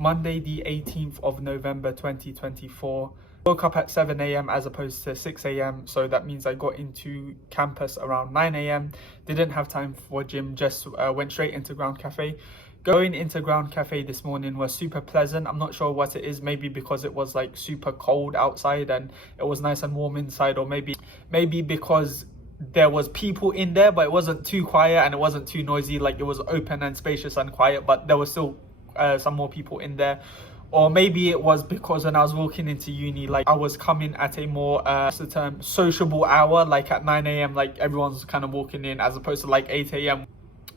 Monday the 18th of November 2024. Woke up at 7 a.m. as opposed to 6 a.m. So that means I got into campus around 9 a.m. Didn't have time for gym, just went straight into Ground Cafe. Going into Ground Cafe this morning was super pleasant. I'm not sure what it is, maybe because it was like super cold outside and it was nice and warm inside, or maybe because there was people in there, but it wasn't too quiet and it wasn't too noisy. Like, it was open and spacious and quiet, but there was still some more people in there. Or maybe it was because when I was walking into uni, like, I was coming at a more sociable hour, like at 9 a.m. like everyone's kind of walking in, as opposed to like 8 a.m.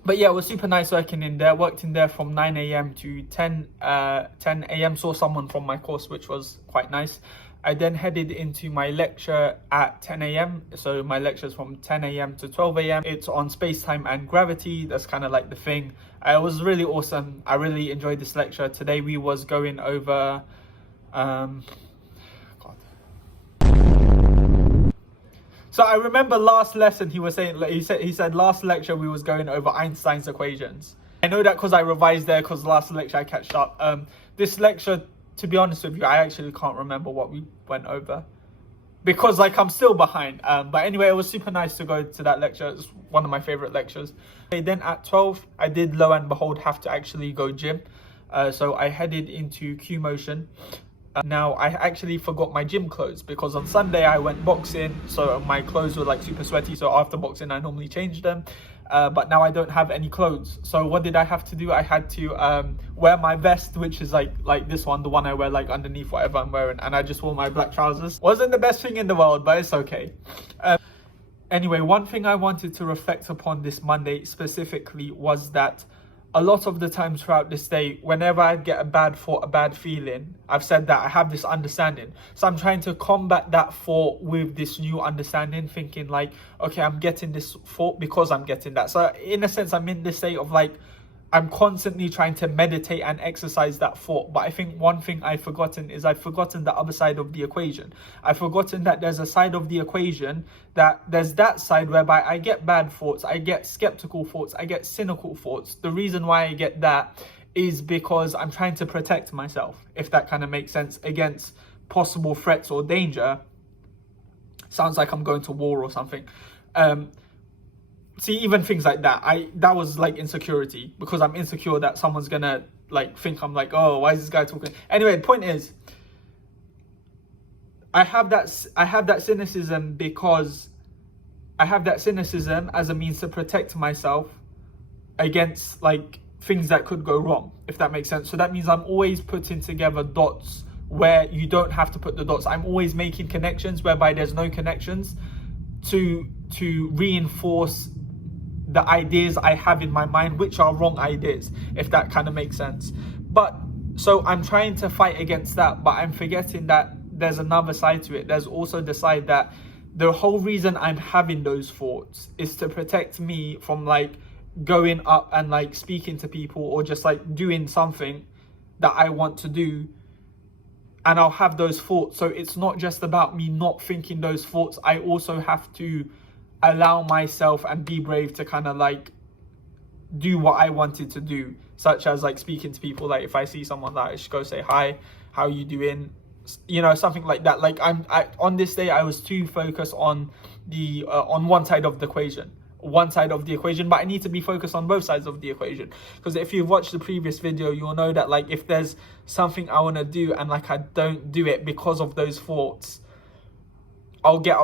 But yeah, it was super nice working in there. Worked in there from 9 a.m. to 10 a.m. Saw someone from my course, which was quite nice. I then headed into my lecture at 10 a.m. So my lecture's from 10 a.m. to 12 a.m. It's on space-time and gravity. That's kind of like the thing. It was really awesome. I really enjoyed this lecture. Today we was going over... So I remember last lesson he was saying, he said last lecture we was going over Einstein's equations. I know that because I revised there, because last lecture I catched up. This lecture, to be honest with you, I actually can't remember what we went over, because like I'm still behind. But anyway, it was super nice to go to that lecture. It's one of my favorite lectures. Then at 12, I did lo and behold have to actually go gym. So I headed into Q Motion. Now I actually forgot my gym clothes, because on Sunday I went boxing, so my clothes were like super sweaty. So after boxing I normally change them, but now I don't have any clothes. So what did I have to do? I had to wear my vest, which is like this one, the one I wear like underneath whatever I'm wearing, and I just wore my black trousers. Wasn't the best thing in the world, but it's okay. Anyway, one thing I wanted to reflect upon this Monday specifically was that a lot of the times throughout this day, whenever I get a bad thought, a bad feeling, I've said that I have this understanding. So I'm trying to combat that thought with this new understanding, thinking like, okay, I'm getting this thought because I'm getting that. So in a sense, I'm in this state of like, I'm constantly trying to meditate and exercise that thought. But I think one thing I've forgotten is I've forgotten the other side of the equation. I've forgotten that there's a side of the equation, that there's that side whereby I get bad thoughts, I get skeptical thoughts, I get cynical thoughts. The reason why I get that is because I'm trying to protect myself, if that kind of makes sense, against possible threats or danger. Sounds like I'm going to war or something. See, even things like that, that was like insecurity, because I'm insecure that someone's gonna like think I'm like, oh, why is this guy talking? Anyway, the point is, I have that cynicism because I have that cynicism as a means to protect myself against like things that could go wrong, if that makes sense. So that means I'm always putting together dots where you don't have to put the dots. I'm always making connections whereby there's no connections, to reinforce the ideas I have in my mind, which are wrong ideas, if that kind of makes sense. But so I'm trying to fight against that, but I'm forgetting that there's another side to it. There's also the side that the whole reason I'm having those thoughts is to protect me from like going up and like speaking to people, or just like doing something that I want to do, and I'll have those thoughts. So it's not just about me not thinking those thoughts. I also have to allow myself and be brave to kind of like do what I wanted to do, such as like speaking to people. Like if I see someone, that I should go say hi, how you doing, you know, something like that. Like on this day I was too focused on the on one side of the equation, but I need to be focused on both sides of the equation. Because if you've watched the previous video, you'll know that like if there's something I want to do and like I don't do it because of those thoughts, I'll get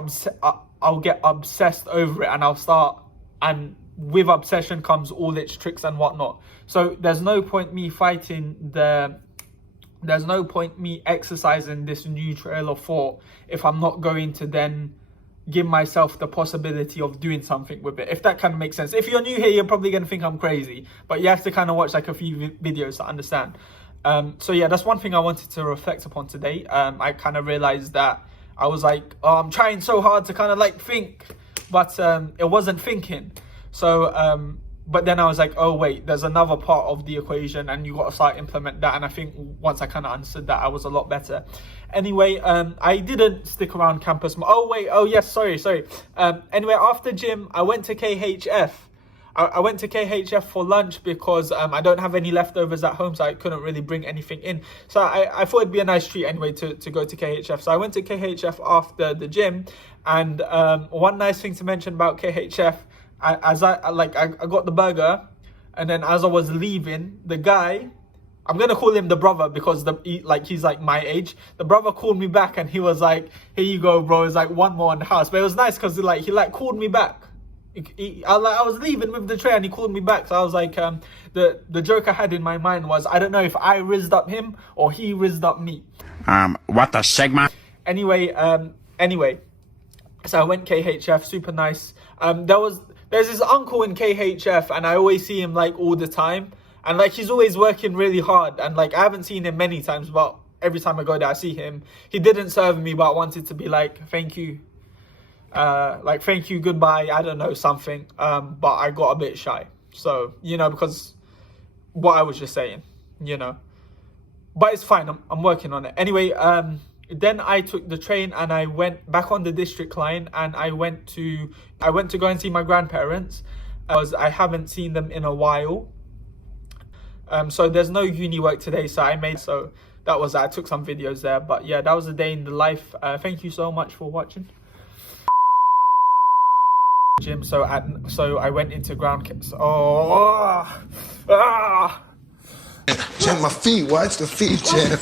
obsessed over it, and I'll start, and with obsession comes all its tricks and whatnot. So there's no point me there's no point me exercising this new trail of thought if I'm not going to then give myself the possibility of doing something with it, if that kind of makes sense. If you're new here, you're probably going to think I'm crazy, but you have to kind of watch like a few videos to understand. So yeah, that's one thing I wanted to reflect upon today. I kind of realized that I was like, oh, I'm trying so hard to kind of like think, but it wasn't thinking. So but then I was like, oh wait, there's another part of the equation, and you got to start implement that. And I think once I kind of understood that, I was a lot better. Anyway, I didn't stick around campus. Oh wait, oh yes, sorry. Anyway, after gym, I went to KHF. I went to KHF for lunch because I don't have any leftovers at home, so I couldn't really bring anything in. So I thought it'd be a nice treat anyway to go to KHF. So I went to KHF after the gym, and one nice thing to mention about KHF, I got the burger, and then as I was leaving, the guy, I'm gonna call him the brother because he's like my age. The brother called me back and he was like, "Here you go, bro. It's like one more in the house." But it was nice because he called me back. I was leaving with the tray and he called me back. So I was like, the joke I had in my mind was, I don't know if I rizzed up him or he rizzed up me. What the segment? Anyway, so I went KHF, super nice. There's this uncle in KHF and I always see him like all the time. And like he's always working really hard, and like I haven't seen him many times, but every time I go there I see him. He didn't serve me, but I wanted to be like, thank you, thank you, goodbye, I don't know, something. But I got a bit shy, so because what I was just saying, but it's fine. I'm working on it anyway. Then I took the train and I went back on the district line, and I went to go and see my grandparents because I haven't seen them in a while. So there's no uni work today, so that was I took some videos there, but yeah, that was a day in the life. Thank you so much for watching. Gym, so I went into ground kicks. Check my feet, watch the feet, Jeff.